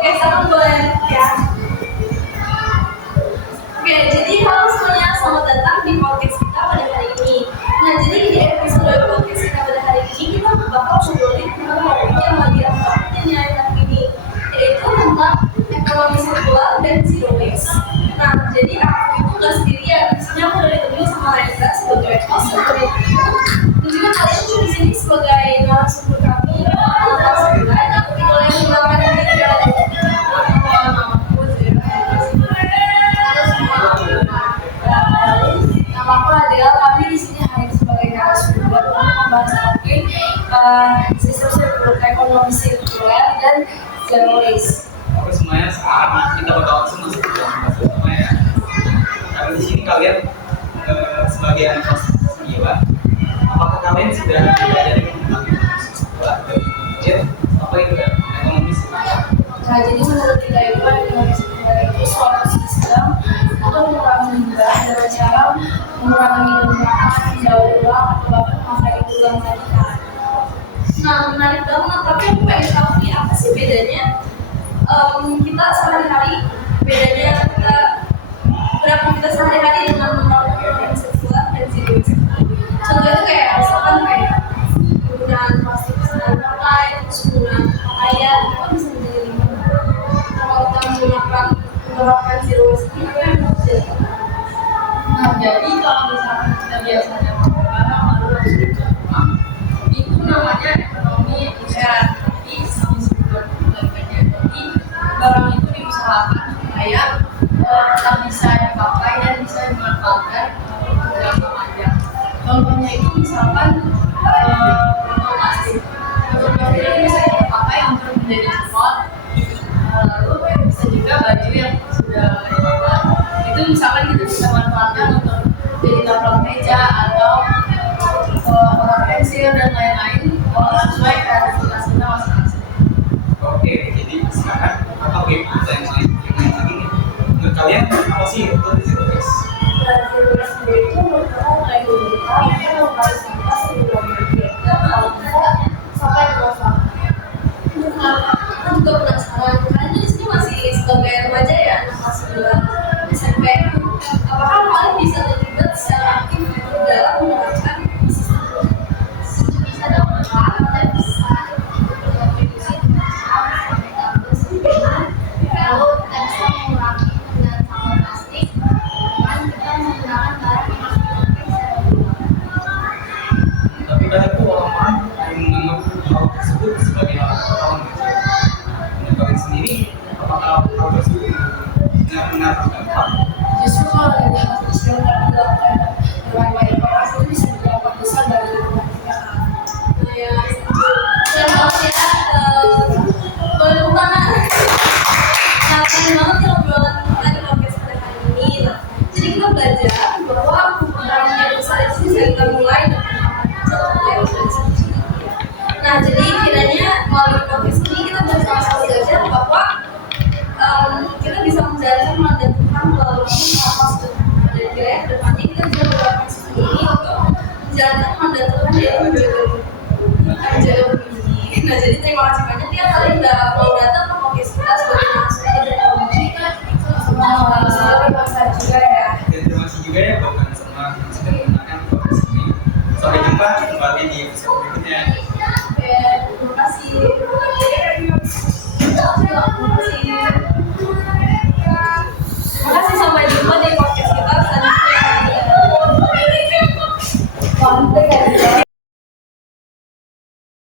Oke, salam boleh ya. Oke, jadi halo semuanya, selamat datang di podcast kita pada hari ini. Nah, jadi di episode podcast kita pada hari ini kita bakal ngobrolin tentang topik yang lagi aktualnya hari ini, yaitu tentang ekonomi sirkular dan zero waste. Nah, jadi aku itu nggak sendirian, di sini aku udah ditemani sama Rendra sebagai host sebagai dan juga kalian tuh di sini sebagai narasumber kami. Aku boleh mengenalkan diri kalian. Nama aku adalah kami di sini hadir sebagai narasumber untuk membahas topik sistem ekonomi sirkular dan zero waste. Oke semuanya, sekarang kita bakal langsung masuk ke dalam pertama ya. Karena di sini kalian sebagai anak kelas 9, apakah kalian sudah belajar tentang ekonomi sirkular? Apa itu ekonomi sirkular? Nah, jadi menurut kita itu ekonomi sirkular itu suatu sistem atau mengurangi limbah dengan cara mengurangi limbah, mendaur ulang atau bahkan memakai ulang lagi kan. Nah, menarik banget. Tapi aku pengen tahu nih apa sih bedanya kita sehari-hari, bedanya kita beraktivitas sehari-hari dengan melakukan ekonomi sirkular dan zero waste. Contohnya itu kayak misalkan kayak penggunaan plastik secara lain, terus penggunaan pakaian itu kan bisa menjadi limbah. Kalau kita menerapkan zero waste ini apa yang harus jadi? Nah, jadi kalau misalkan kita biasanya pakai barang lalu harus dijual, itu namanya ekonomi lingkaran. Jadi ekonomi sirkular itu bagiannya jadi barang itu diusahakan supaya tetap bisa dipakai dan bisa dimanfaatkan jangka panjang. Contohnya itu misalkan botol plastik. Botol plastik itu bisa dipakai untuk menjadi pot. Lalu bisa juga baju yang sudah dipakai. Itu misalkan kita bisa manfaatkan untuk jadi taplak meja atau kotak pensil dan lain-lain sesuai kreativitas kita masing-masing. Oke, jadi sekarang atau yang lain lagi nih. Menurut kalian apa sih itu zero waste? Zero waste sendiri itu merupakan mulai dari kita yang memakai sampah sebelum berpindah kalau bisa sampai ke lapangan. Nah, aku juga penasaran karena di sini masih sebagai remaja ya, anak kelas 9 SMP. Apakah kalian bisa terlibat secara aktif gitu dalam menerapkan sistem bisa dalam dan bisa berkontribusi lalu kita bisa mengurangi penggunaan sampah plastik dengan kita menggunakan barang yang Tapi kadang tuh orang-orang yang menganggap hal tersebut sebagai hal yang kecil. Menurut kalian sendiri, apakah hal tersebut benar-benar terdampak? justru kalau dari hal kecil yang dilakukan dengan baik keras itu bisa berdampak besar bagi lingkungan kita kan. Nah ya, dan kalau ya boleh tepuk tangan. Nah, keren banget ya obrolan kita di podcast pada hari ini. Nah, jadi kita belajar bahwa perubahan yang besar itu bisa kita mulai dari kecil. Nah, jadi kiranya melalui podcast ini kita bersama-sama belajar bahwa kita bisa menjalankan mandat Tuhan melalui apa dan kiranya kedepannya kita bisa melakukan sendiri untuk menjalankan mandat Tuhan yaitu menjaga bumi. Nah, jadi terima kasih banyak ya kalian udah mau datang ke podcast kita sebagai narasumber dan pembicara. Selamat juga